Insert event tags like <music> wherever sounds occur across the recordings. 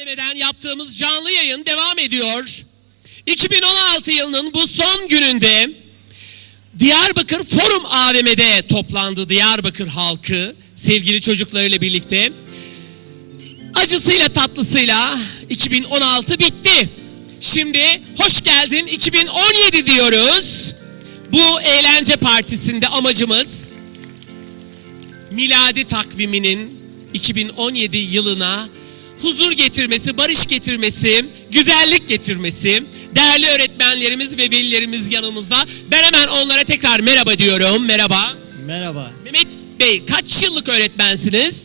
AVM'den yaptığımız canlı yayın devam ediyor. 2016 yılının bu son gününde Diyarbakır Forum AVM'de toplandı Diyarbakır halkı sevgili çocuklarıyla birlikte. Acısıyla tatlısıyla 2016 bitti. Şimdi hoş geldin 2017 diyoruz. Bu eğlence partisinde amacımız miladi takviminin 2017 yılına huzur getirmesi, barış getirmesi, güzellik getirmesi. Değerli öğretmenlerimiz ve velilerimiz yanımızda. Ben hemen onlara tekrar merhaba diyorum. Merhaba. Merhaba. Mehmet Bey kaç yıllık öğretmensiniz?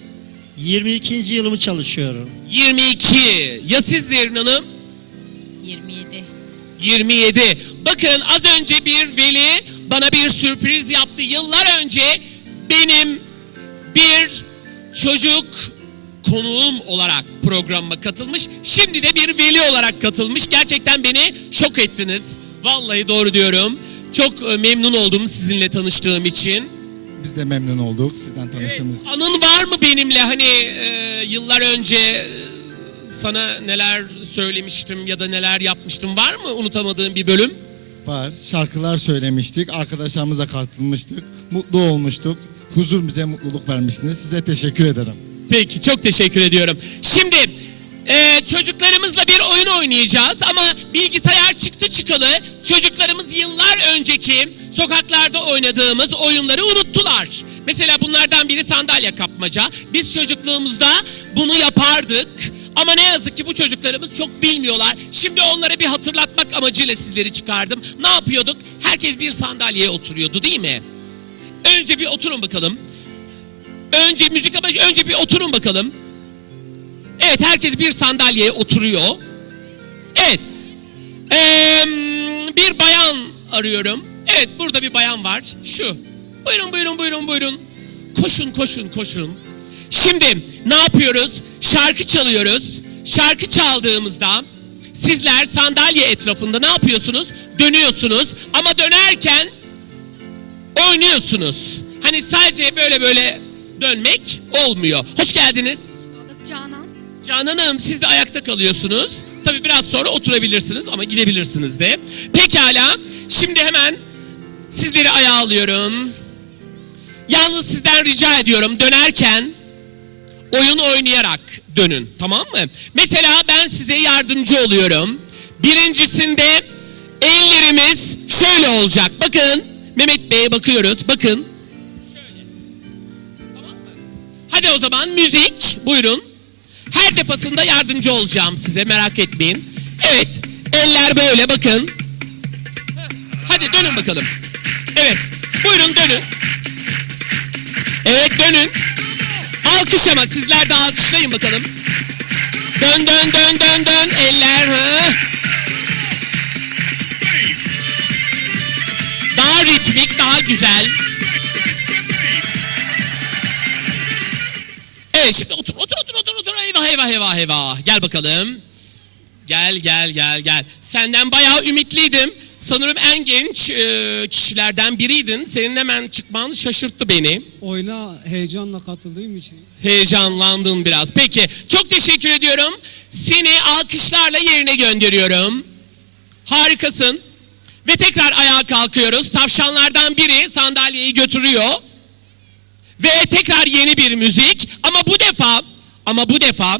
22. yılımı çalışıyorum. 22. Ya siz Zerrin Hanım? 27. 27. Bakın az önce bir veli bana bir sürpriz yaptı. Yıllar önce benim bir çocuk konuğum olarak programıma katılmış. Şimdi de bir veli olarak katılmış. Gerçekten beni şok ettiniz. Vallahi doğru diyorum. Çok e, memnun oldum sizinle tanıştığım için. Biz de memnun olduk sizden tanıştığımız. Evet, anın var mı benimle hani e, yıllar önce e, sana neler söylemiştim ya da neler yapmıştım var mı unutamadığın bir bölüm? Var. Şarkılar söylemiştik. Arkadaşlarımıza katılmıştık. Mutlu olmuştuk. Huzur bize mutluluk vermiştiniz. Size teşekkür ederim. Peki çok teşekkür ediyorum. Şimdi e, çocuklarımızla bir oyun oynayacağız ama bilgisayar çıktı çıkalı çocuklarımız yıllar önceki sokaklarda oynadığımız oyunları unuttular. Mesela bunlardan biri sandalye kapmaca. Biz çocukluğumuzda bunu yapardık. Ama ne yazık ki bu çocuklarımız çok bilmiyorlar. Şimdi onlara bir hatırlatmak amacıyla sizleri çıkardım. Ne yapıyorduk? Herkes bir sandalyeye oturuyordu değil mi? Önce bir oturun bakalım. Önce müzik ama önce bir oturun bakalım. Evet herkes bir sandalyeye oturuyor. Evet. Eee, bir bayan arıyorum. Evet burada bir bayan var. Şu. Buyurun buyurun buyurun buyurun. Koşun koşun koşun. Şimdi ne yapıyoruz? Şarkı çalıyoruz. Şarkı çaldığımızda sizler sandalye etrafında ne yapıyorsunuz? Dönüyorsunuz ama dönerken oynuyorsunuz. Hani sadece böyle böyle dönmek olmuyor. Hoş geldiniz. Canan. Canan Hanım siz de ayakta kalıyorsunuz. Tabii biraz sonra oturabilirsiniz ama gidebilirsiniz de. Pekala. Şimdi hemen sizleri ayağa alıyorum. Yalnız sizden rica ediyorum dönerken oyun oynayarak dönün. Tamam mı? Mesela ben size yardımcı oluyorum. Birincisinde ellerimiz şöyle olacak. Bakın Mehmet Bey'e bakıyoruz. Bakın. Hadi o zaman müzik. Buyurun. Her defasında yardımcı olacağım size merak etmeyin. Evet. Eller böyle bakın. Hadi dönün bakalım. Evet. Buyurun dönün. Evet dönün. Alkış ama sizler de alkışlayın bakalım. Dön dön dön dön dön. Eller. Ha. Daha ritmik, daha güzel. Şimdi otur otur otur otur otur eyvah eyvah eyvah eyvah gel bakalım. Gel gel gel gel. Senden bayağı ümitliydim. Sanırım en genç e, kişilerden biriydin. Senin hemen çıkman şaşırttı beni. Oyuna heyecanla katıldığım için Heyecanlandın biraz. Peki çok teşekkür ediyorum. Seni alkışlarla yerine gönderiyorum. Harikasın. Ve tekrar ayağa kalkıyoruz. Tavşanlardan biri sandalyeyi götürüyor. Ve tekrar yeni bir müzik. Ama bu defa, ama bu defa,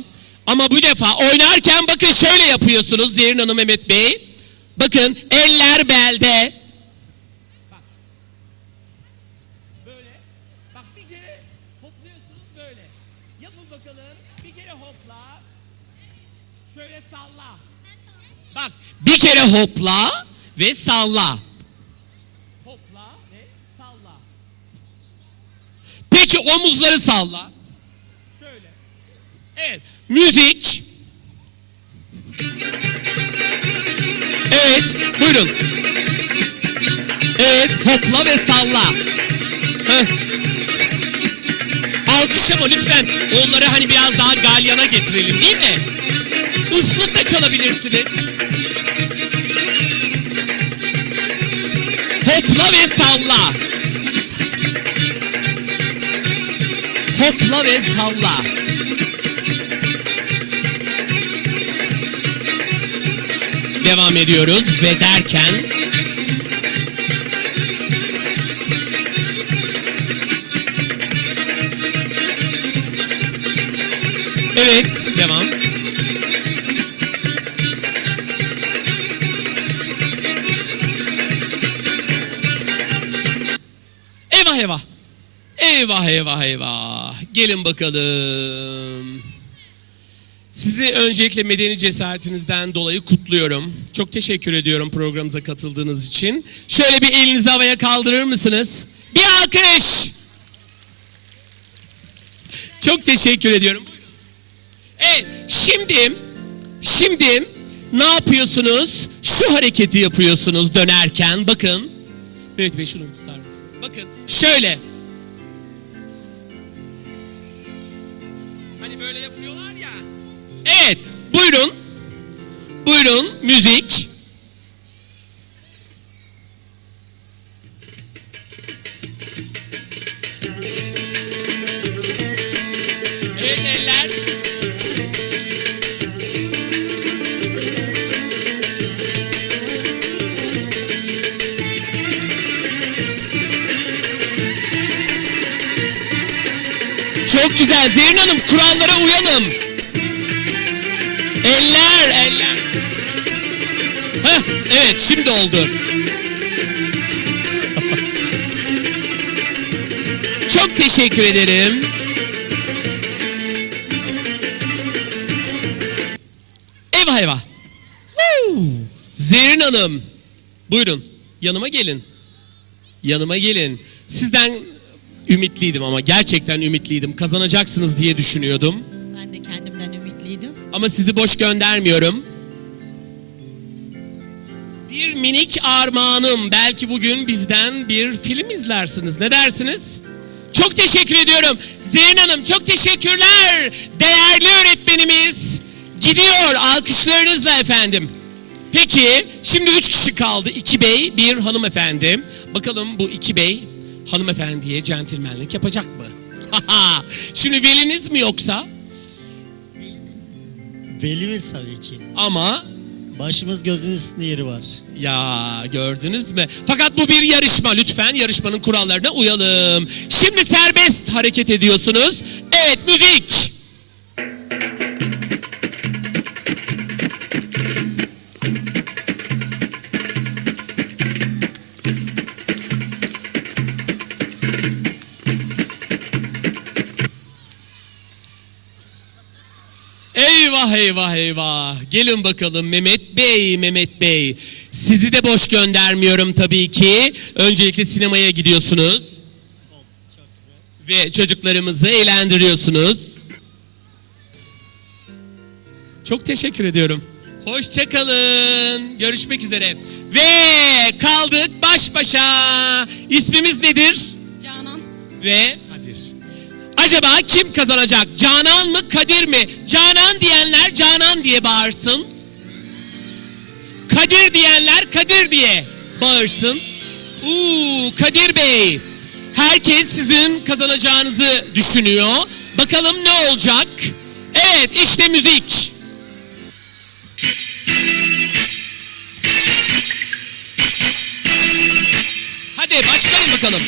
ama bu defa oynarken bakın şöyle yapıyorsunuz Zerrin Hanım Mehmet Bey. Bakın eller belde. Bak. Böyle. Bak bir kere hopluyorsunuz böyle. Yapın bakalım. Bir kere hopla. Şöyle salla. Bak bir kere hopla ve salla. Hopla ve salla. Peki omuzları salla. Şöyle. Evet. Müzik. Evet. Buyurun. Evet. Hopla ve salla. Heh. Alkış lütfen onları hani biraz daha galyana getirelim değil mi? Islık da çalabilirsiniz. Hopla ve salla. Hopla ve salla. devam ediyoruz ve derken Evet, devam. Eyvah eyvah. Eyvah eyvah eyvah. Gelin bakalım. Sizi öncelikle medeni cesaretinizden dolayı kutluyorum. Çok teşekkür ediyorum programımıza katıldığınız için. Şöyle bir elinizi havaya kaldırır mısınız? Bir alkış. Çok teşekkür ediyorum. Evet, şimdi şimdi ne yapıyorsunuz? Şu hareketi yapıyorsunuz dönerken. Bakın. Mehmet Bey şunu tutar mısınız? Bakın şöyle. Hani böyle yapıyorlar ya. Evet, buyurun. Buyurun, müzik. Güzel. Zerrin Hanım kurallara uyalım. Eller, eller. Heh, evet şimdi oldu. <laughs> Çok teşekkür ederim. Eyvah eyvah. Zerrin Hanım. Buyurun yanıma gelin. Yanıma gelin. Sizden ümitliydim ama gerçekten ümitliydim. Kazanacaksınız diye düşünüyordum. Ben de kendimden ümitliydim. Ama sizi boş göndermiyorum. Bir minik armağanım. Belki bugün bizden bir film izlersiniz. Ne dersiniz? Çok teşekkür ediyorum. Zerrin Hanım çok teşekkürler. Değerli öğretmenimiz gidiyor. Alkışlarınızla efendim. Peki şimdi üç kişi kaldı. İki bey, bir hanımefendi. Bakalım bu iki bey hanımefendiye centilmenlik yapacak mı? <laughs> şimdi veliniz mi yoksa? Velimiz tabii ki. Ama Başımız gözümüz üstünde yeri var. Ya gördünüz mü? Fakat bu bir yarışma. Lütfen yarışmanın kurallarına uyalım. Şimdi serbest hareket ediyorsunuz. Evet müzik. Eyvah eyvah eyvah. Gelin bakalım Mehmet Bey, Mehmet Bey. Sizi de boş göndermiyorum tabii ki. Öncelikle sinemaya gidiyorsunuz ve çocuklarımızı eğlendiriyorsunuz. Çok teşekkür ediyorum. Hoşçakalın. Görüşmek üzere. Ve kaldık baş başa. İsmimiz nedir? Canan. Ve. Acaba kim kazanacak? Canan mı Kadir mi? Canan diyenler Canan diye bağırsın. Kadir diyenler Kadir diye bağırsın. Uuu Kadir Bey. Herkes sizin kazanacağınızı düşünüyor. Bakalım ne olacak? Evet işte müzik. Hadi başlayın bakalım.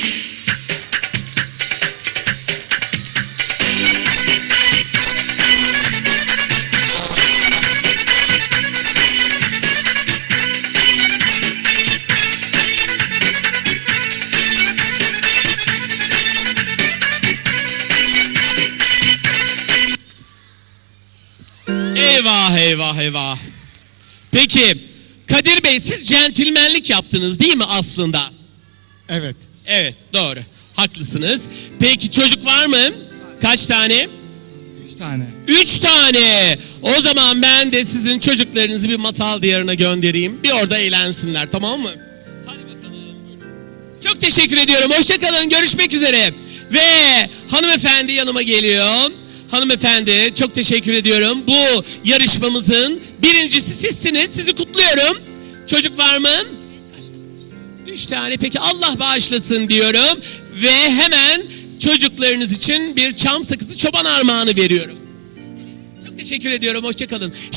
Peki Kadir Bey siz centilmenlik yaptınız değil mi aslında? Evet. Evet doğru. Haklısınız. Peki çocuk var mı? Kaç tane? Üç tane. Üç tane. O zaman ben de sizin çocuklarınızı bir masal diyarına göndereyim. Bir orada eğlensinler tamam mı? Hadi bakalım. Çok teşekkür ediyorum. Hoşçakalın. Görüşmek üzere. Ve hanımefendi yanıma geliyor. Hanımefendi çok teşekkür ediyorum. Bu yarışmamızın birincisi sizsiniz. Sizi kutluyorum. Çocuk var mı? Üç tane peki Allah bağışlasın diyorum. Ve hemen çocuklarınız için bir çam sakızı çoban armağanı veriyorum. Çok teşekkür ediyorum. Hoşçakalın.